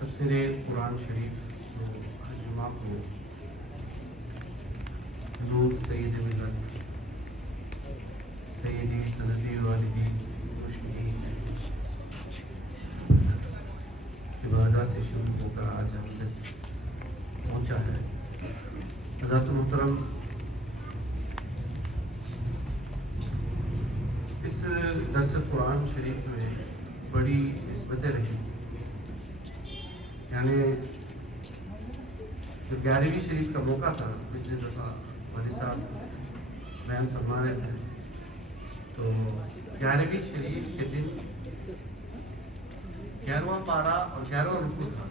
تفسیر قرآن شریف جو ہر جمعہ کو حضور سید ملت سیدی سندی والدی مرشدی عبادہ سے شروع ہو کر آج ہم تک پہنچا ہے۔ حضرات محترم، اس درس قرآن شریف میں بڑی نسبتیں رہی، یعنی جو 11ویں شریف کا موقع تھا، پچھلے دفعہ والی صاحب بیان فرما رہے تھے، تو 11ویں شریف کے دن 11واں پارہ اور 11واں رکوع تھا۔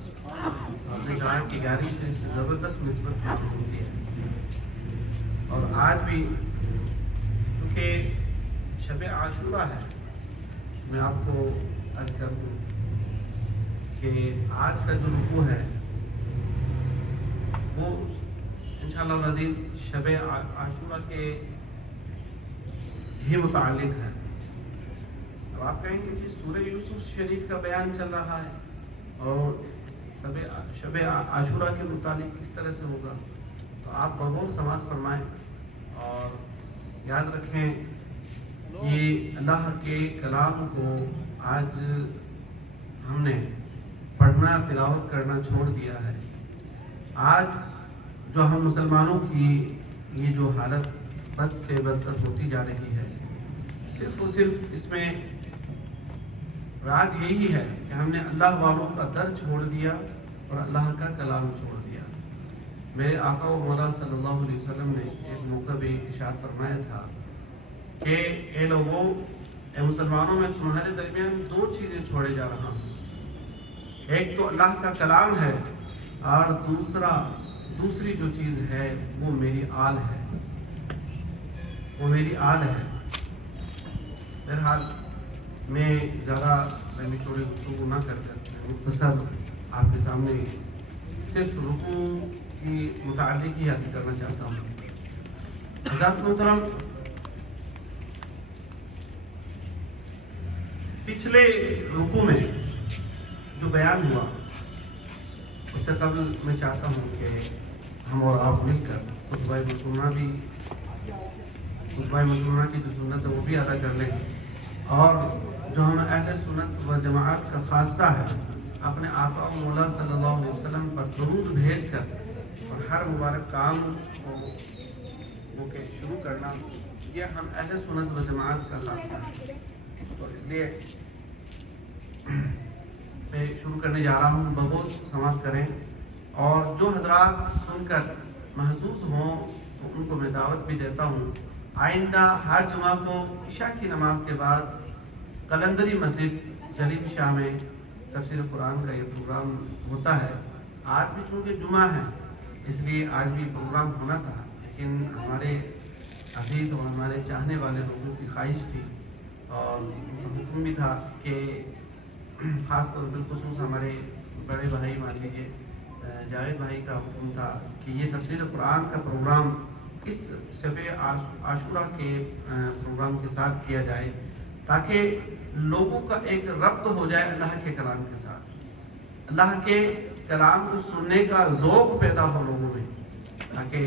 آپ نے کہا کہ 11ویں شریف سے زبردست نسبت ہوتی ہے، اور آج بھی کیونکہ شب عاشورہ ہے، میں آپ کو عرض کر دوں کہ آج کا جو رکوع ہے وہ انشاءاللہ العزیز شب عاشورہ کے ہی متعلق ہے۔ اب آپ کہیں گے کہ سورہ یوسف شریف کا بیان چل رہا ہے اور شب عاشورہ کے متعلق کس طرح سے ہوگا، تو آپ بہت سماعت فرمائیں اور یاد رکھیں کہ اللہ کے کلام کو آج ہم نے پڑھنا تلاوت کرنا چھوڑ دیا ہے۔ آج جو ہم مسلمانوں کی یہ جو حالت بد سے بدتر ہوتی جا رہی ہے، صرف اور صرف اس میں راز یہی ہے کہ ہم نے اللہ والوں کا در چھوڑ دیا اور اللہ کا کلام چھوڑ دیا۔ میرے آقا و مولا صلی اللہ علیہ وسلم نے ایک موقع بھی ارشاد فرمایا تھا کہ اے لوگوں، اے مسلمانوں، میں تمہارے درمیان 2 چیزیں چھوڑے جا رہا ہوں، ایک تو اللہ کا کلام ہے اور دوسری جو چیز ہے وہ میری آل ہے، وہ میری آل ہے۔ بہرحال میں زیادہ لمبی چوڑی گفتگو نہ کر کر مختصر آپ کے سامنے صرف رکوع کی متعلق ہی عرض کرنا چاہتا ہوں۔ حضرات محترم، پچھلے رکوع میں جو بیان ہوا اس سے قبل میں چاہتا ہوں کہ ہم اور آپ مل کر خطبہ مسنونہ کی جو سنت ہے وہ بھی ادا کر لیں، اور جو ہم اہل سنت و جماعت کا خاصہ ہے اپنے آقا و مولا صلی اللہ علیہ وسلم پر درود بھیج کر اور ہر مبارک کام کو شروع کرنا، یہ ہم اہل سنت و جماعت کا خاصہ ہے۔ اور اس لیے میں شروع کرنے جا رہا ہوں، بہت سماعت کریں، اور جو حضرات سن کر محظوظ ہوں تو ان کو میں دعوت بھی دیتا ہوں، آئندہ ہر جمعہ کو عشاء کی نماز کے بعد قلندری مسجد جلیل شاہ میں تفسیر قرآن کا یہ پروگرام ہوتا ہے۔ آج بھی چونکہ جمعہ ہے اس لیے آج بھی پروگرام ہونا تھا، لیکن ہمارے عزیز اور ہمارے چاہنے والے لوگوں کی خواہش تھی اور حکم بھی تھا کہ خاص طور بالخصوص ہمارے بڑے بھائی مان لیجیے جاوید بھائی کا حکم تھا کہ یہ تفسیر قرآن کا پروگرام اس شب عاشورہ کے پروگرام کے ساتھ کیا جائے، تاکہ لوگوں کا ایک ربط ہو جائے اللہ کے کلام کے ساتھ، اللہ کے کلام کو سننے کا ذوق پیدا ہو لوگوں میں، تاکہ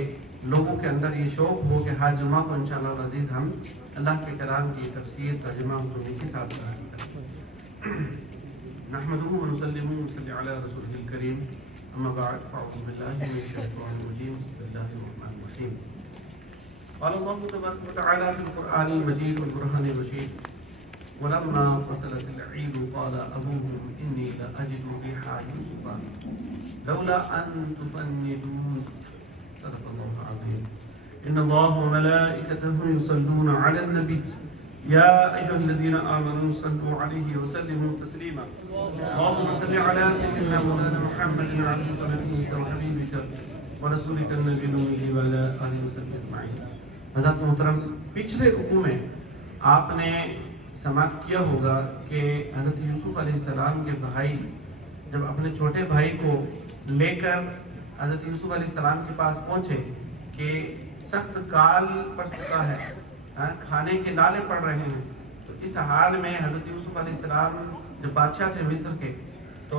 لوگوں کے اندر یہ شوق ہو کہ ہر جمعہ کو انشاءاللہ العزیز ہم اللہ کے کلام کی تفسیر ترجمہ سننے کے ساتھ نحمده ونسلم ونصلي على رسوله الكريم، اما بعد، فاعوذ بالله من الشيطان الرجيم، بسم الله الرحمن الرحيم۔ قال الله تبارك وتعالى في القرآن المجيد والبرهان الرشيد، ولما فصلت العيد قال أبوهم إني لأجد ريح يوسف لولا أن تفندون، صدق الله العظيم۔ إن الله وملائكته يصلون على النبي يا أيها الذين آمنوا صلوا عليه وسلموا تسليما، اللهم صل على سيدنا مولانا محمد عبدك ونبيك وحبيبك ورسولك النبي الأمي وعلى آله وصحبه أجمعين۔ حضرات محترم، پچھلے رکوع میں آپ نے سماعت کیا ہوگا کہ حضرت یوسف علیہ السلام کے بھائی جب اپنے چھوٹے بھائی کو لے کر حضرت یوسف علیہ السلام کے پاس پہنچے کہ سخت کال پڑ چکا ہے، کھانے کے لالے پڑ رہے ہیں، تو اس حال میں حضرت یوسف علیہ السلام جب بادشاہ تھے مصر کے تو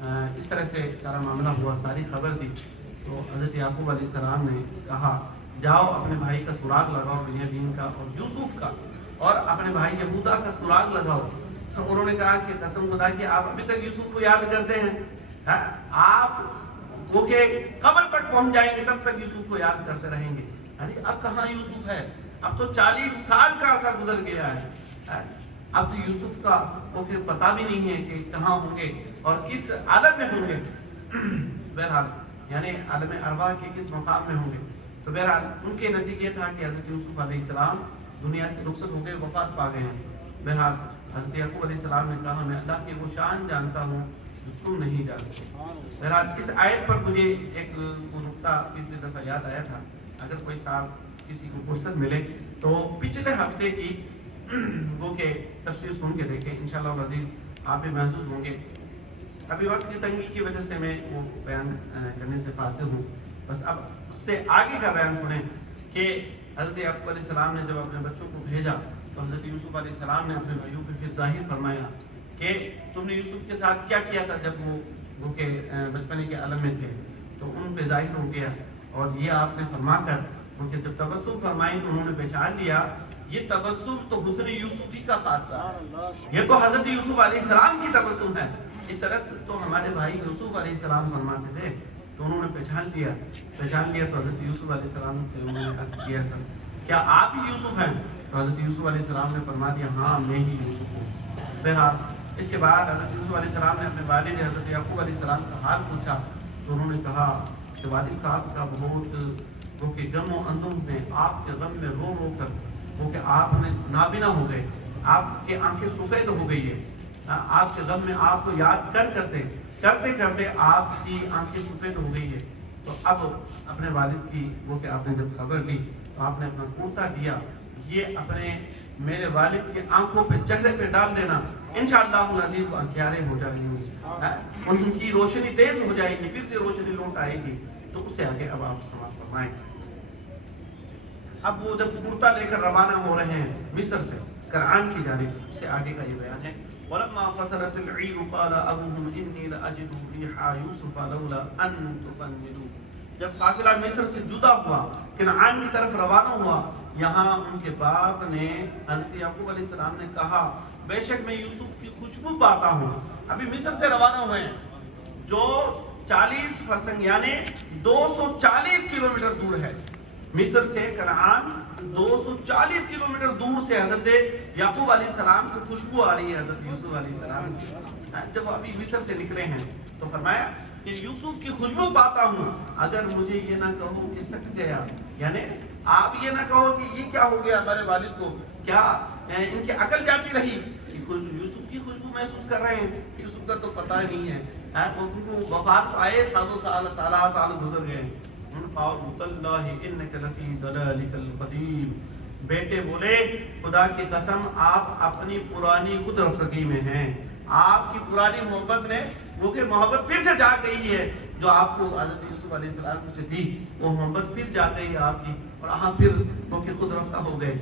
اس طرح سے سارا معاملہ ہوا، ساری خبر دی. تو حضرت یعقوب علیہ السلام نے کہا جاؤ اپنے بھائی کا سراغ لگاؤ، بنیامین کا اور یوسف کا، اور اپنے بھائی یہودا کا سراغ لگاؤ. تو انہوں نے کہا کہ قسم خدا کی آپ ابھی تک یوسف کو یاد کرتے ہیں، آپ وہ کہ قبر تک پہنچ جائیں گے تب تک یوسف کو یاد کرتے رہیں گے. ارے اب کہاں یوسف ہے؟ اب تو 40 سال کا عرصہ گزر گیا ہے. اب تو یوسف کا وہ کہ پتہ بھی نہیں ہے کہ کہاں ہوں گے اور کس عالم میں ہوں گے. بہرحال یعنی عالم ارواح کے کس مقام میں ہوں گے. تو بہرحال ان کے نزدیک یہ تھا کہ حضرت یوسف علیہ السلام دنیا سے رخصت ہو گئے، وفات پا گئے ہیں. بہرحال حضرت یعقوب علیہ السلام نے کہا میں اللہ کی وہ شان جانتا ہوں جو تم نہیں جانتے. بہرحال اس آیت پر مجھے ایک وہ نقطہ پچھلی دفعہ یاد آیا تھا. اگر کوئی صاحب کسی کو فرصت ملے تو پچھلے ہفتے کی وہ کہ تفسیر سن کے دیکھیں، انشاءاللہ العزیز آپ بھی محسوس ہوں گے. ابھی وقت کی تنگی کی وجہ سے میں وہ بیان کرنے سے فاصل ہوں. بس اب اس سے آگے کا بیان سنیں کہ حضرت یعقوب علیہ السلام نے جب اپنے بچوں کو بھیجا تو حضرت یوسف علیہ السلام نے اپنے بھائیوں پہ پھر ظاہر فرمایا کہ تم نے یوسف کے ساتھ کیا کیا تھا جب وہ کہ بچپنے کے عالم میں تھے. تو ان پہ ظاہر ہو گیا اور یہ آپ نے فرما کر وہ کہ جب تبسم فرمائی تو انہوں نے پہچان لیا یہ تبسم تو حسن یوسفی کا خاصہ ہے، یہ تو حضرت یوسف علیہ السلام کی تبسم ہے. اس طرح تو ہمارے بھائی یوسف علیہ السلام فرماتے تھے. تو انہوں نے پہچان لیا تو حضرت یوسف علیہ السلام سے انہوں نے عرض کیا سر کیا آپ ہی یوسف ہیں؟ تو حضرت یوسف علیہ السلام نے فرما دیا ہاں میں ہی یوسف ہوں. بہرحال اس کے بعد حضرت یوسف علیہ السلام نے اپنے والد حضرت یعقوب علیہ السلام کا حال پوچھا تو انہوں نے کہا کہ والد صاحب کا بہت وہ کہ غم و اندم میں آپ کے غم میں رو رو کر وہ کہ آپ نے نابینا ہو گئے، آپ کے آنکھیں سفید ہو گئی ہے. آپ کے غم میں آپ کو یاد کرتے کرتے آپ کی آنکھیں سفید ہو گئی ہے. تو اب اپنے والد کی وہ کہ آپ نے جب خبر لی تو آپ نے اپنا کرتا دیا، یہ اپنے میرے والد کے آنکھوں پہ چہرے پہ ڈال دینا، انشاءاللہ العزیز وہ آنکھیں ہو جائیں گی، ان کی روشنی تیز ہو جائے گی، پھر سے روشنی لوٹ آئے گی. تو اس سے آگے اب آپ سماعت فرمائیں. اب وہ جب کرتا لے کر روانہ ہو رہے ہیں مصر سے کنعان کی جانب، اس سے آگے کا یہ بیان ہے وَلَمَّا فَصَلَتِ الْعِيرُ قَالَ أَبُوهُمْ إِنِّي لَأَجِدُ رِيحَ يُوسُفَ لَوْلَا أَن تُفَنِّدُونِ. جب قافلہ مصر سے جدا ہوا کنعان کی طرف روانہ ہوا، یہاں ان کے باپ نے حضرت یعقوب علیہ السلام نے کہا بے شک میں یوسف کی خوشبو پاتا ہوں. ابھی مصر سے روانہ ہوئے ہیں جو 40 فرسنگ یعنی 240 کلومیٹر دور ہے. مصر سے کنعان 240 کلومیٹر دور سے حضرت یعقوب علیہ السلام کی خوشبو آ رہی ہے حضرت یوسف علیہ السلام کی. جب ابھی مصر سے نکلے ہیں تو فرمایا کہ یوسف کی خوشبو پاتا ہوں، اگر مجھے یہ نہ کہو کہ سٹ گیا، یعنی آپ یہ نہ کہو کہ یہ کیا ہو گیا ہمارے والد کو، کیا ان کی عقل جاتی رہی کہ یوسف کی خوشبو محسوس کر رہے ہیں. یوسف کا تو پتہ ہی نہیں ہے، ان کو وفات آئے سال گزر گئے. بیٹے بولے خدا کی قسم آپ اپنی پرانی خود رفتگی میں ہیں، آپ کی پرانی محبت نے وہ کہ محبت پھر سے جاگ گئی ہے جو آپ کو حضرت یوسف علیہ السلام سے تھی، وہ محبت پھر جاگ گئی ہے آپ کی اور آپ پھر وہ کہ خود رفتہ ہو گئے.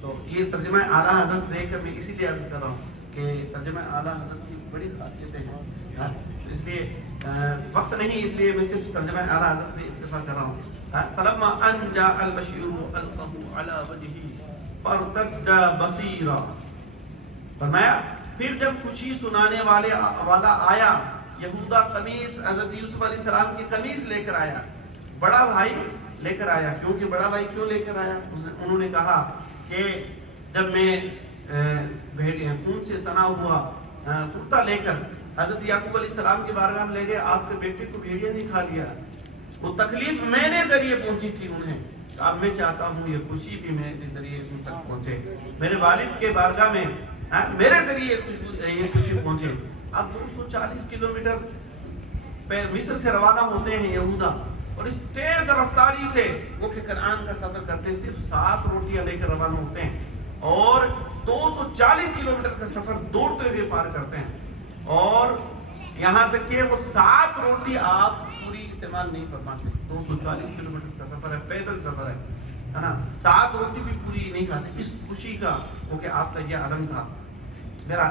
تو یہ ترجمہ اعلیٰ حضرت دے کر میں اسی لیے عرض کر رہا ہوں کہ ترجمہ اعلیٰ حضرت کی بڑی خاصیتیں ہیں، اس لیے وقت نہیں، اس لیے میں صرف ترجمہ اعلیٰ حضرت سے اکتفا کر رہا ہوں. فلما ان جاء البشير القه على وجهه فارتد بصيرا. فرمایا پھر جب خوشی سنانے والا آیا، یہودا قمیص حضرت یوسف علیہ السلام کی قمیص لے کر آیا، بڑا بھائی لے کر آیا. کیونکہ بڑا بھائی کیوں لے کر آیا؟ انہوں نے کہا کہ جب میں خون سے سنا ہوا کرتا لے کر حضرت یعقوب علیہ السلام کے بارگاہ میں لے گئے، آپ کے بیٹے کو بھیڑیا نہیں کھا لیا، وہ تکلیف میں نے ذریعے پہنچی تھی انہیں. اب میں چاہتا ہوں یہ خوشی بھی میرے ذریعے ان تک پہنچے، میرے والد کے بارگاہ میں میرے ذریعے یہ خوشی پہنچے. اب 240 کلومیٹر مصر سے روانہ ہوتے ہیں یہودا، اور اس تیز رفتاری سے وہ کہ کنعان کا سفر کرتے صرف 7 روٹیاں لے کر روانہ ہوتے ہیں اور 240 کلومیٹر کا سفر دوڑتے ہوئے پار کرتے ہیں. اور یہاں تک کہ وہ 7 روٹی آپ پوری استعمال نہیں کر پاتے. 240 کلومیٹر کا سفر ہے، پیدل سفر ہے نا، 7 روٹی بھی پوری نہیں کھاتے. اس خوشی کا وہ کہ آپ کا یہ عالم تھا. میرا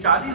40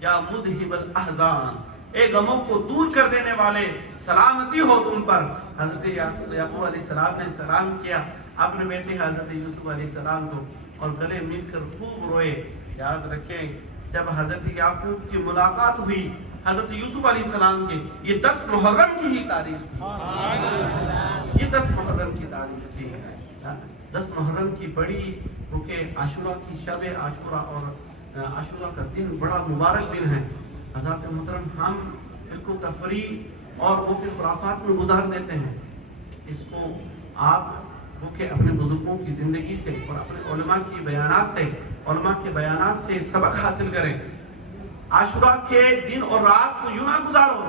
یا مذہب الاحزان، اے غموں کو دور کر دینے والے، سلامتی ہو تم پر۔ حضرت یعقوب علیہ السلام نے سلام کیا اپنے بیٹے حضرت یوسف علیہ السلام کو اور گلے مل کر خوب روئے۔ یاد رکھیں جب حضرت یعقوب کی ملاقات ہوئی حضرت یوسف علیہ السلام کے، یہ 10 محرم کی ہی تاریخ تھی، یہ 10 محرم کی تاریخ تھی۔ 10 محرم کی بڑی، کیونکہ عاشورہ کی شب عاشورہ اور عاشورہ کا دن بڑا مبارک دن ہے۔ حضرات محترم، ہم اس کو تفریح اور وہ کہ خرافات میں گزار دیتے ہیں، اس کو آپ وہ کہ اپنے بزرگوں کی زندگی سے اور اپنے علماء کی بیانات سے سبق حاصل کریں۔ عاشورہ کے دن اور رات کو یوں نہ گزارو۔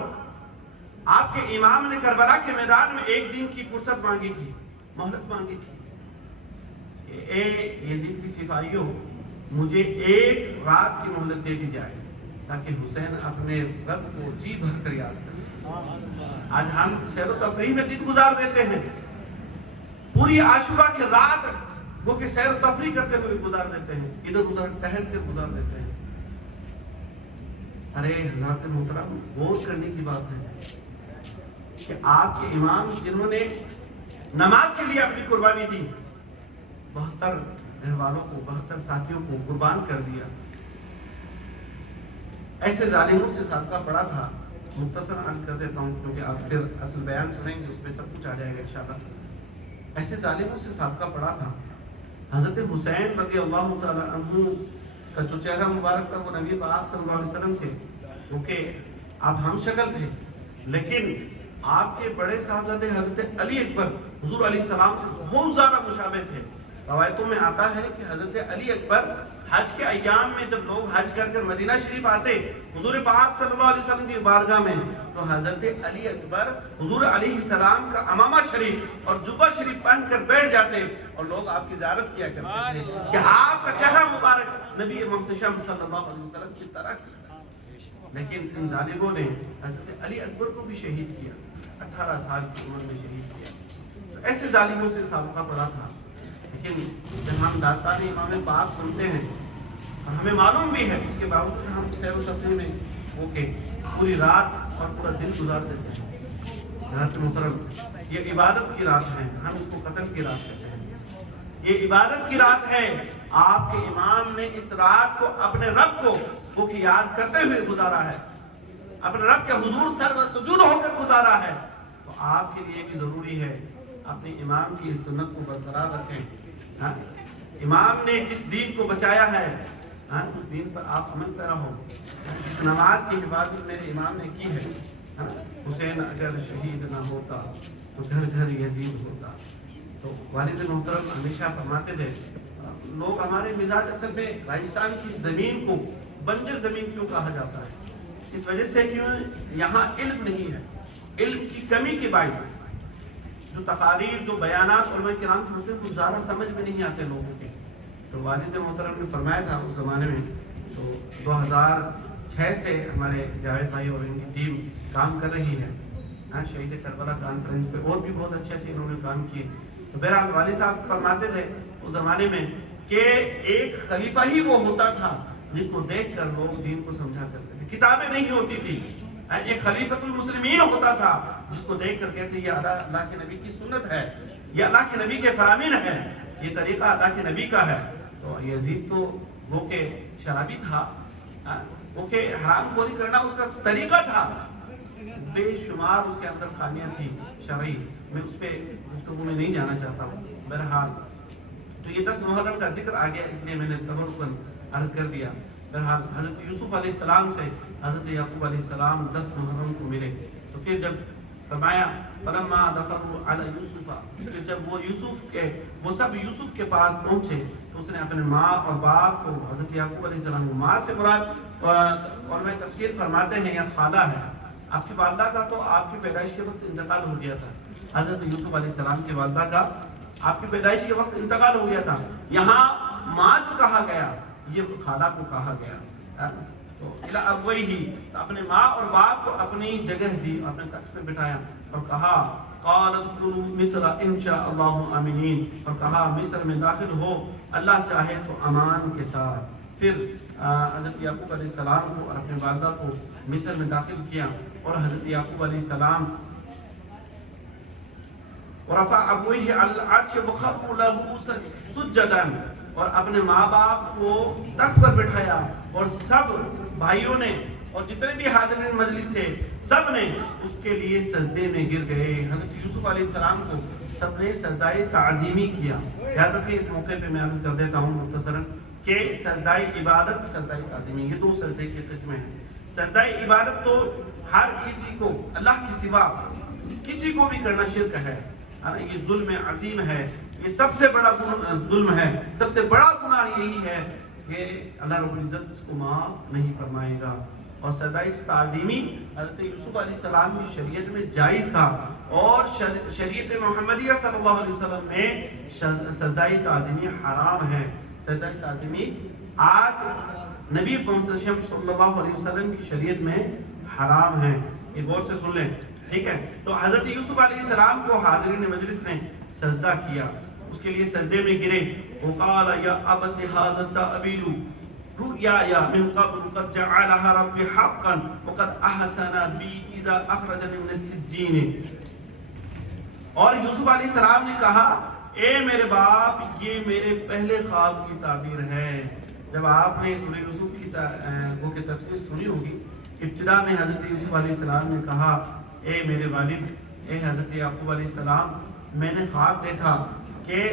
آپ کے امام نے کربلا کے میدان میں ایک دن کی فرصت مانگی تھی، مہلت مانگی تھی کہ اے یزید کی سپاہیوں، مجھے ایک رات کی مہلت دے دی جائے تاکہ حسین اپنے رب کو جی بھر کر یاد کر سکے۔ آج ہم سیر و تفریح میں دن گزار دیتے ہیں، پوری عاشورہ کی رات وہ کہ سیر و تفریح کرتے ہوئے گزار دیتے ہیں، ادھر ادھر ٹہل کر گزار دیتے ہیں۔ ارے حضرات محترم، غور کرنے کی بات ہے کہ آپ کے امام جنہوں نے نماز کے لیے اپنی قربانی دی، 72 گھر والوں کو، 72 ساتھیوں کو قربان کر دیا، ایسے ظالموں سے سابقہ پڑا تھا۔ مختصر عرض کر دیتا ہوں کیونکہ آپ پھر اصل بیان سنیں گے، اس پہ سب کچھ آ جائے گا انشاءاللہ۔ ایسے ظالموں سے سابقہ پڑا تھا۔ حضرت حسین رضی اللہ تعالی عنہ کا جو چہرہ مبارک تھا وہ نبی پاک صلی اللہ علیہ وسلم سے، کیونکہ آپ ہم شکل تھے، لیکن آپ کے بڑے صاحبزادے حضرت علی اکبر حضور علیہ السلام سے بہت زیادہ مشابہ تھے۔ روایتوں میں آتا ہے کہ حضرت علی اکبر حج کے ایام میں جب لوگ حج کر کر مدینہ شریف آتے حضور پاک صلی اللہ علیہ وسلم کی بارگاہ میں، تو حضرت علی اکبر حضور علیہ السلام کا عمامہ شریف اور جبہ شریف پہن کر بیٹھ جاتے اور لوگ آپ کی زیارت کیا کرتے تھے کہ آپ کا چہرہ مبارک نبی محتشم صلی اللہ علیہ وسلم کی طرح۔ لیکن ان ظالموں نے حضرت علی اکبر کو بھی شہید کیا، 18 سال کی عمر میں شہید کیا۔ تو ایسے ظالموں سے سابقہ پڑا تھا۔ لیکن جب ہم داستان امام پاک سنتے ہیں اور ہمیں معلوم بھی ہے، اس کے باوجود ہم سیر و تفریح میں ہو کے پوری رات اور پورا دن گزار دیتے ہیں۔ حضرت محترم، یہ عبادت کی رات ہے، ہم اس کو قتل کی رات کہتے ہیں۔ یہ عبادت کی رات ہے۔ آپ کے امام نے اس رات کو اپنے رب کو وہ کہ یاد کرتے ہوئے گزارا ہے، اپنے رب کے حضور سر و سجود ہو کر گزارا ہے۔ تو آپ کے لیے بھی ضروری ہے اپنے امام کی سنت کو برقرار رکھیں۔ امام نے جس دین کو بچایا ہے اس دین پر آپ عمل پیرا ہو۔ جس نماز کی حفاظت میرے امام نے کی ہے، حسین اگر شہید نہ ہوتا تو گھر گھر یزید ہوتا۔ تو والد محترم ہمیشہ فرماتے تھے، لوگ ہمارے مزاج اصل میں راجستھان کی زمین کو بنجر زمین کیوں کہا جاتا ہے؟ اس وجہ سے کہ یہاں علم نہیں ہے، علم کی کمی کے باعث جو تقاریر، جو بیانات علماء کرام کے ہوتے ہیں وہ زیادہ سمجھ میں نہیں آتے لوگوں کے۔ تو والد محترم نے فرمایا تھا اس زمانے میں، تو 2006 سے ہمارے جاوید بھائی اور ان کی ٹیم کام کر رہی ہے شہید کربلا کانفرنس پہ، اور بھی بہت اچھے اچھے انہوں نے کام کیے۔ تو بہرحال والد صاحب فرماتے تھے اس زمانے میں کہ ایک خلیفہ ہی وہ ہوتا تھا جس کو دیکھ کر لوگ دین کو سمجھا کرتے تھے، کتابیں نہیں ہوتی تھی۔ ایک خلیفۃ المسلمین ہوتا تھا جس کو دیکھ کر کہتے یہ اللہ کے نبی کی سنت ہے، یہ اللہ کے نبی کے فرامین ہے، یہ طریقہ اللہ کے نبی کا ہے۔ تو یزید تو وہ کہ شرابی تھا، وہ کہ حرام خوری کرنا اس کا طریقہ تھا، بے شمار اس کے اندر خامیاں تھی شرعی، میں اس پہ گفتگو میں نہیں جانا چاہتا ہوں۔ بہرحال تو یہ 10 محرم کا ذکر آ گیا، اس لیے میں نے تبرکاً عرض کر دیا۔ بہرحال حضرت یوسف علیہ السلام سے حضرت یعقوب علیہ السلام 10 محرم کو ملے۔ تو پھر جب فرمایا فلما دخلوا علی یوسف، پھر جب وہ یوسف کے وہ سب یوسف کے پاس پہنچے تو اس نے اپنے ماں اور باپ کو، حضرت یعقوب علیہ السلام کو، ماں سے مراد اور میں تفسیر فرماتے ہیں یا خالہ ہے، آپ کی والدہ کا تو آپ کی پیدائش کے وقت انتقال ہو گیا تھا، حضرت یوسف علیہ السلام کی والدہ کا آپ کی پیدائش کے وقت انتقال ہو گیا تھا۔ یہاں ماں کو کہا گیا، یہ خالہ کو کہا گیا، تو الا ابویہ، اپنے ماں اور باپ کو اپنی جگہ دی، اپنے تخت پہ بٹھایا اور کہا قال ادخلوا مصر ان شاء اللہ آمنین، اور کہا مصر میں داخل ہو اللہ چاہے تو امان کے ساتھ۔ پھر حضرت یعقوب علیہ السلام کو اور اپنے والدہ کو مصر میں داخل کیا، اور حضرت یعقوب علیہ السلام ورفع ابویہ علی العرش وخروا له سجدا، اور اپنے ماں باپ کو تخت پر بٹھایا، اور سب بھائیوں نے اور جتنے بھی حاضرین مجلس تھے سب نے اس کے لیے سجدے میں گر گئے۔ حضرت یوسف علیہ السلام کو سب نے سجدہ تعظیمی کیا۔ یاد رکھیں اس موقع پہ میں عرض کر دیتا ہوں مختصراً کہ سجدہ عبادت، سجدہ تعظیمی، یہ دو سجدے کی قسمیں ہیں۔ سجدہ عبادت تو ہر کسی کو اللہ کے سوا کسی کو بھی کرنا شرک ہے، یہ ظلم عظیم ہے، یہ سب سے بڑا ظلم ہے، سب سے بڑا گناہ یہی ہے کہ اللہ رب العزت اس کو معاف نہیں فرمائے گا۔ اور سجدہ تعظیمی حضرت یوسف علیہ السلام کی شریعت میں جائز تھا، اور شریعت محمدیہ صلی اللہ علیہ وسلم میں سجدہ تعظیمی حرام ہے۔ سجدہ تعظیمی آج نبی محمد صلی اللہ علیہ وسلم کی شریعت میں حرام ہے، یہ غور سے سن لیں، ٹھیک ہے؟ تو حضرت یوسف علیہ السلام کو حاضرین مجلس نے سجدہ کیا، اس کے لیے سجدے میں گرے۔ وقال یا ابت ھذا التأویل رؤیایا من قبل قد جعلها ربی حقا وقد احسن بی اذا اخرجنی من السجین۔ اور یوسف علیہ السلام نے کہا اے میرے باپ، یہ میرے پہلے خواب کی تعبیر ہے۔ جب آپ نے سورہ یوسف کی تفسیر سنی ہوگی، ابتدا میں حضرت یوسف علیہ السلام نے کہا اے میرے والد، اے حضرت یعقوب علیہ السلام، میں نے خواب دیکھا کہ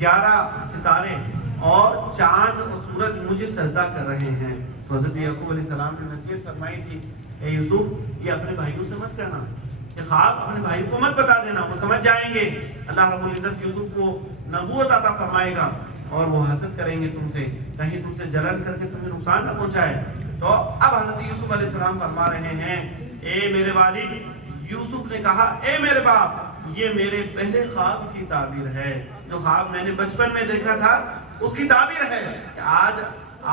11 ستارے اور چاند اور سورج مجھے سجدہ کر رہے ہیں۔ تو حضرت یعقوب علیہ السلام نے نصیحت فرمائی تھی اے یوسف، یہ اپنے بھائیوں سے مت کرنا، یہ خواب اپنے بھائیوں کو مت بتا دینا، وہ سمجھ جائیں گے، اللہ رب العزت یوسف کو نبوت عطا فرمائے گا اور وہ حسد کریں گے تم سے، کہیں تم سے جلن کر کے تمہیں نقصان نہ پہنچائے۔ تو اب حضرت یوسف علیہ السلام فرما رہے ہیں اے میرے والد، یوسف نے کہا اے میرے باپ، یہ میرے پہلے خواب کی تعبیر ہے، جو خواب میں نے بچپن میں دیکھا تھا اس کی تعبیر ہے کہ آج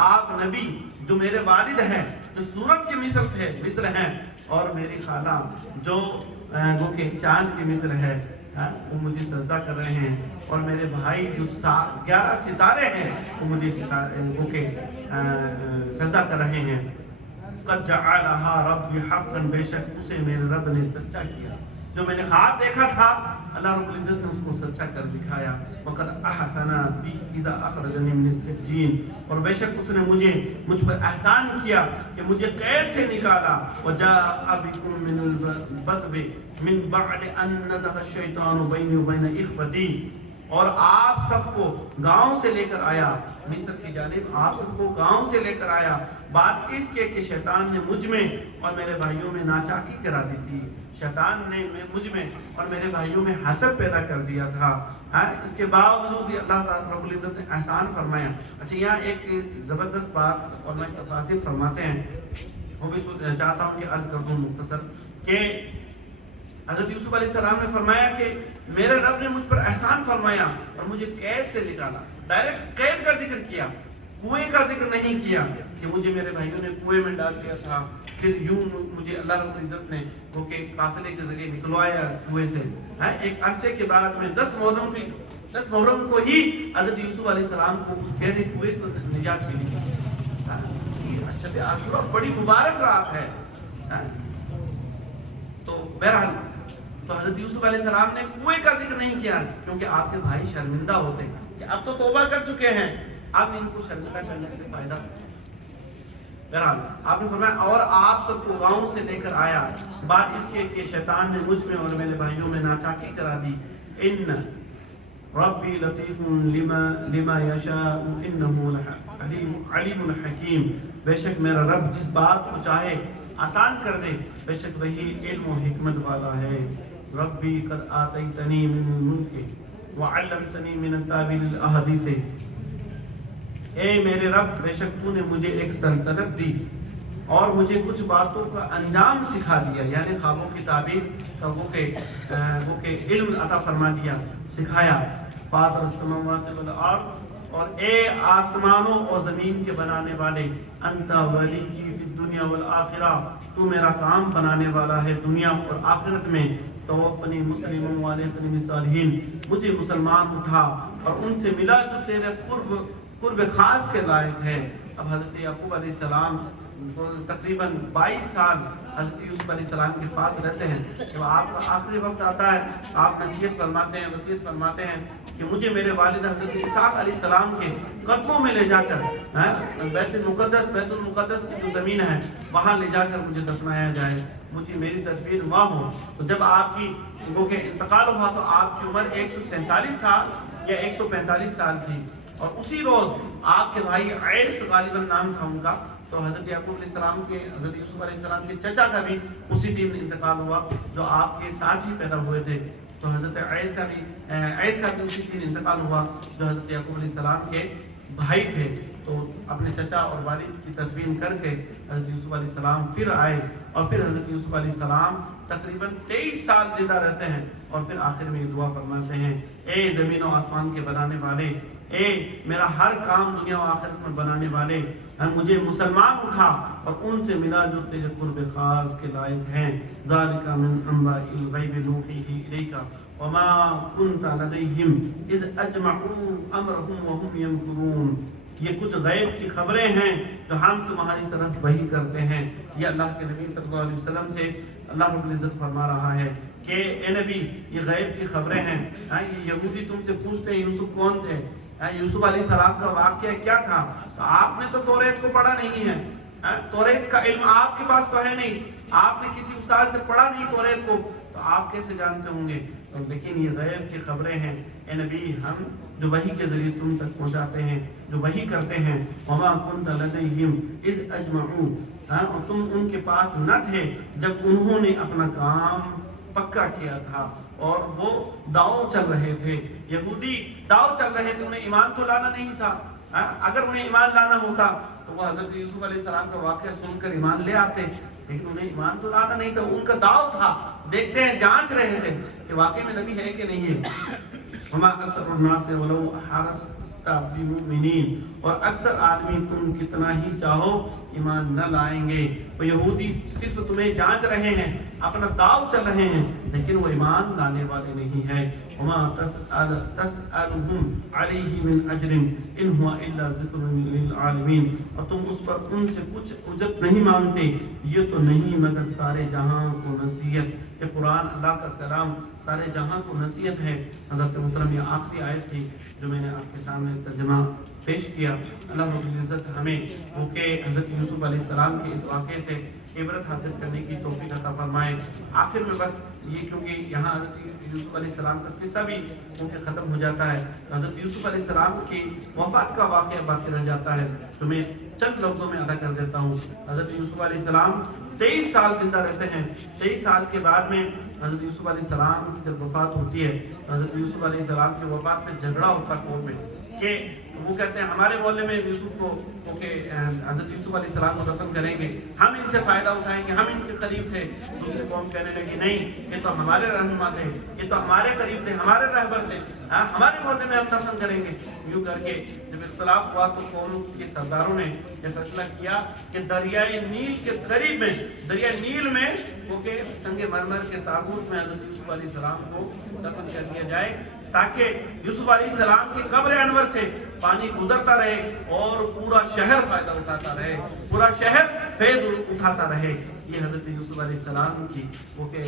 آپ نبی جو میرے والد ہیں، جو سورج کے مثل ہیں، اور میری خالہ جو وہ کہ چاند کی مثل ہے، وہ مجھے سجدہ کر رہے ہیں، اور میرے بھائی جو 11 ستارے ہیں وہ مجھے وہ کہ سجدہ کر رہے ہیں۔ قد جعلها ربی حقا، بے شک اسے میرے رب نے سچا کیا، جو میں نے خواب دیکھا تھا اللہ رب العزت نے اس کو سچا کر دکھایا۔ وقد احسن بی اذا اخرجنی من السجین، اور بے شک اس نے مجھ پر احسان کیا کہ مجھے قید سے نکالا۔ وجاء بکم من البدو من بعد ان نزغ الشیطان بینی وبین اخوتی، اور آپ سب کو گاؤں سے لے کر آیا، مصر کی جانب آپ سب کو گاؤں سے لے کر آیا، بات اس کے کہ شیطان نے مجھ میں اور میرے بھائیوں میں ناچاکی کرا دی تھی، شیطان نے مجھ میں اور میرے بھائیوں میں حسد پیدا کر دیا تھا، اس کے باوجود اللہ تعالیٰ رب العزت نے احسان فرمایا۔ اچھا یہاں ایک زبردست بات اور میں تفاصیل فرماتے ہیں، وہ بھی چاہتا ہوں کہ عرض کر دوں مختصر، کہ حضرت یوسف علیہ السلام نے فرمایا کہ میرے رب نے مجھ پر احسان فرمایا اور مجھے قید سے نکالا، ڈائریکٹ قید کا ذکر کیا، کنویں کا ذکر نہیں کیا کہ مجھے میرے بھائیوں نے کنویں میں ڈال دیا تھا، پھر یوں مجھے اللہ رب العزت نے وہ کہ قافلے کے ذریعے نکلوایا کنویں سے۔ ایک عرصے کے بعد میں 10 محرم کو ہی حضرت یوسف علیہ السلام کو اس گہرے کنویں سے نجات ملی۔ شب عاشورہ بڑی مبارک رات ہے۔ تو بہرحال تو حضرت یوسف علیہ السلام نے کنویں کا ذکر نہیں کیا کیونکہ آپ کے بھائی شرمندہ ہوتے کہ اب تو توبہ کر چکے ہیں، اب ان کو شرمندہ کرنے سے فائدہ۔ بہرحال آپ نے فرمایا اور آپ سب کو گاؤں سے لے کر آیا، بات اس کے کہ شیطان نے مجھ میں اور میرے بھائیوں میں ناچاکی کرا دی۔ ان ربی لطیف لما یشاء انہ علیم حکیم، بے شک میرا رب جس بات کو چاہے آسان کر دے، بے شک وہی علم و حکمت والا ہے۔ ربی قد آتیتنی من الملک وعلمتنی من تاویل الاحادیث، اے میرے رب بے شک تو نے مجھے ایک سلطنت دی اور مجھے کچھ باتوں کا انجام سکھا دیا، یعنی خوابوں کی تعبیر کا وہ کہ علم عطا فرما دیا، سکھایا۔ فاطر السماوات والارض، اور اے آسمانوں اور زمین کے بنانے والے، انت ولی فی الدنیا والآخرہ، تو میرا کام بنانے والا ہے دنیا اور آخرت میں۔ توفنی مسلم والحقنی بالصالحین، مجھے مسلمان اٹھا اور ان سے ملا جو تیرے قرب خاص کے لائق ہے، اب حضرت یعقوب علیہ السلام تقریباً 22 سال حضرت یوسف علیہ السلام کے پاس رہتے ہیں. جب آپ کا آخری وقت آتا ہے آپ وصیت فرماتے ہیں کہ مجھے میرے والد حضرت اسحاق علیہ السلام کے قدموں میں لے جا کر بیت المقدس کی جو زمین ہے وہاں لے جا کر مجھے دفنایا جائے, مجھے میری تدفین وہاں ہو. تو جب آپ کی وہ کہ انتقال ہوا تو آپ کی عمر 147 سال یا 145 سال تھی, اور اسی روز آپ کے بھائی عیس غالباً نام تھا ان کا, تو حضرت یعقوب علیہ السلام کے حضرت یوسف علیہ السلام کے چچا کا بھی اسی دن انتقال ہوا جو آپ کے ساتھ ہی پیدا ہوئے تھے. تو حضرت عیس کا بھی اسی دن انتقال ہوا جو حضرت یعقوب علیہ السلام کے بھائی تھے. تو اپنے چچا اور والد کی تدفین کر کے حضرت یوسف علیہ السلام پھر آئے, اور پھر حضرت یوسف علیہ السلام تقریباً 23 سال زندہ رہتے ہیں, اور پھر آخر میں یہ دعا فرماتے ہیں, اے زمین و آسمان کے بنانے والے, اے میرا ہر کام دنیا و آخرت میں بنانے والے, مجھے مسلمان اٹھا اور ان سے ملا جو تیرے قرب خاص کے لائق ہیں. ذالک من انباء الغیب نوحیہ الیک وما کنت لدیہم اذ اجمعوا امرہم وہم یمکرون. یہ کچھ غیب کی خبریں ہیں جو ہم تمہاری طرف وحی کرتے ہیں. یہ اللہ کے نبی صلی اللہ علیہ وسلم سے اللہ رب العزت فرما رہا ہے کہ اے نبی یہ غیب کی خبریں ہیں. یہ یہودی تم سے پوچھتے ہیں یوسف کون تھے, یوسف علیہ السلام کا واقعہ کیا تھا, تو آپ نے تو توریت کو پڑھا نہیں ہے, توریت کا علم آپ کے پاس تو ہے نہیں, آپ نے کسی استاد سے پڑھا نہیں توریت کو, تو آپ کیسے جانتے ہوں گے. لیکن یہ غیب کی خبریں ہیں اے نبی, ہم جو وحی کے ذریعے تم تک پہنچاتے ہیں, جو وحی کرتے ہیں. وما كنت لديهم اذ اجمعوا, اور تم ان کے پاس نہ تھے جب انہوں نے اپنا کام پکا کیا تھا اور وہ داؤ چل رہے تھے. یہودی داؤ چل رہے تھے, انہیں ایمان تو لانا نہیں تھا. اگر انہیں ایمان لانا ہوتا تو وہ حضرت یوسف علیہ السلام کا واقعہ سن کر ایمان لے آتے, لیکن انہیں ایمان تو لانا نہیں تھا. ان کا داؤ تھا, دیکھتے ہیں جانچ رہے تھے کہ واقعی میں نبی ہے کہ نہیں ہے. وما اکثر الناس ولو حرصت بمؤمنین, اور اکثر آدمی تم کتنا ہی چاہو ایمان نہ لائیں گے. وہ یہودی صرف تمہیں جانچ رہے ہیں, اپنا داؤ چل رہے ہیں, لیکن وہ ایمان لانے والے نہیں ہیں. وما تسألهم علیہ من اجر ان هو الا ذکر للعالمین, اور تم اس پر ان سے کچھ اجرت نہیں مانگتے, یہ تو نہیں مگر سارے جہاں کو نصیحت. کہ قرآن اللہ کا کلام سارے جہاں کو نصیحت ہے. حضرت محترم یہ آخری آیت تھی جو میں نے آپ کے سامنے ترجمہ پیش کیا. اللہ رب العزت ہمیں وہ کہ حضرت یوسف علیہ السلام کے اس واقعے سے عبرت حاصل کرنے کی توفیق عطا فرمائے. آخر میں بس یہ, کیونکہ یہاں حضرت یوسف علیہ السلام کا قصہ بھی کیونکہ ختم ہو جاتا ہے, حضرت یوسف علیہ السلام کی وفات کا واقعہ باقی رہ جاتا ہے, تو میں چند لفظوں میں ادا کر دیتا ہوں. حضرت یوسف علیہ السلام 23 سال زندہ رہتے ہیں. 23 سال کے بعد میں حضرت یوسف علیہ السلام کی جب وفات ہوتی ہے, حضرت یوسف علیہ السلام کی وفات میں جھگڑا ہوتا ہے قوم میں کہ وہ کہتے ہیں ہمارے محلے میں یوسف کو حضرت یوسف علیہ السلام کو دفن کریں گے, ہم ان سے فائدہ اٹھائیں گے, ہم ان کے قریب تھے. دوسری قوم کہنے لگی نہیں, یہ تو ہمارے رہنما تھے, یہ تو ہمارے قریب تھے, ہمارے رہبر تھے, ہمارے محلے میں ہم دفن کریں گے. یوں کر کے جب اختلاف ہوا تو قوم کے سرداروں نے یہ فیصلہ کیا کہ دریائے نیل کے قریب میں, دریائے نیل میں وہ کہ سنگ مرمر کے تابوت میں حضرت یوسف علیہ السلام کو دفن کر دیا جائے, تاکہ یوسف علیہ السلام کی قبر انور سے پانی گزرتا رہے اور پورا شہر فائدہ اٹھاتا رہے, پورا شہر فیض اٹھاتا رہے. یہ حضرت یوسف علیہ السلام کی وہ کہ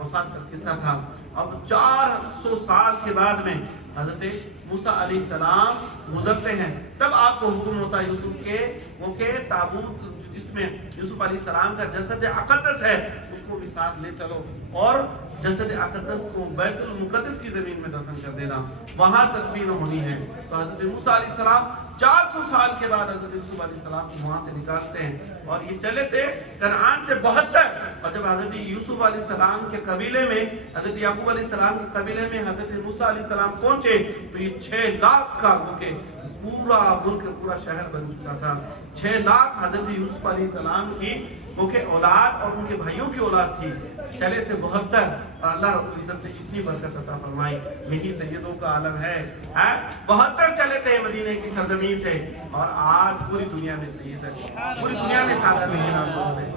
وفات کا قصہ تھا. اب 400 سال کے بعد میں حضرت موسیٰ علیہ السلام گزرتے ہیں, تب آپ کو حکم ہوتا ہے یوسف کے وہ کہ تابوت جس میں یوسف علیہ السلام کا جسد اقدس ہے اس کو بھی ساتھ لے چلو, اور جسد اقدس کو بیت المقدس کی زمین میں دفن کر دینا, وہاں تدفین ہونی ہے. تو حضرت موسیٰ علیہ السلام 400 سال کے بعد حضرت یوسف علیہ السلام کو وہاں سے نکالتے ہیں, اور یہ چلے تھے کنعان سے 72. اور جب حضرت یوسف علیہ السلام کے قبیلے میں, حضرت یعقوب علیہ السلام کے قبیلے میں حضرت موسیٰ علیہ السلام پہنچے تو یہ 6 لاکھ کا پورا ملک, پورا شہر بن چکا تھا. 6 لاکھ حضرت یوسف علیہ السلام کی وہ کہ اولاد اور ان کے بھائیوں کی اولاد تھی. چلے تھے 72, اور اللہ رب العزت نے اتنی برکت عطا فرمائی. یہی سیدوں کا عالم ہے, 72 چلے تھے مدینے کی سرزمین سے, اور آج پوری دنیا میں سید ہے, پوری دنیا میں سادہ مہمان لوگ ہیں.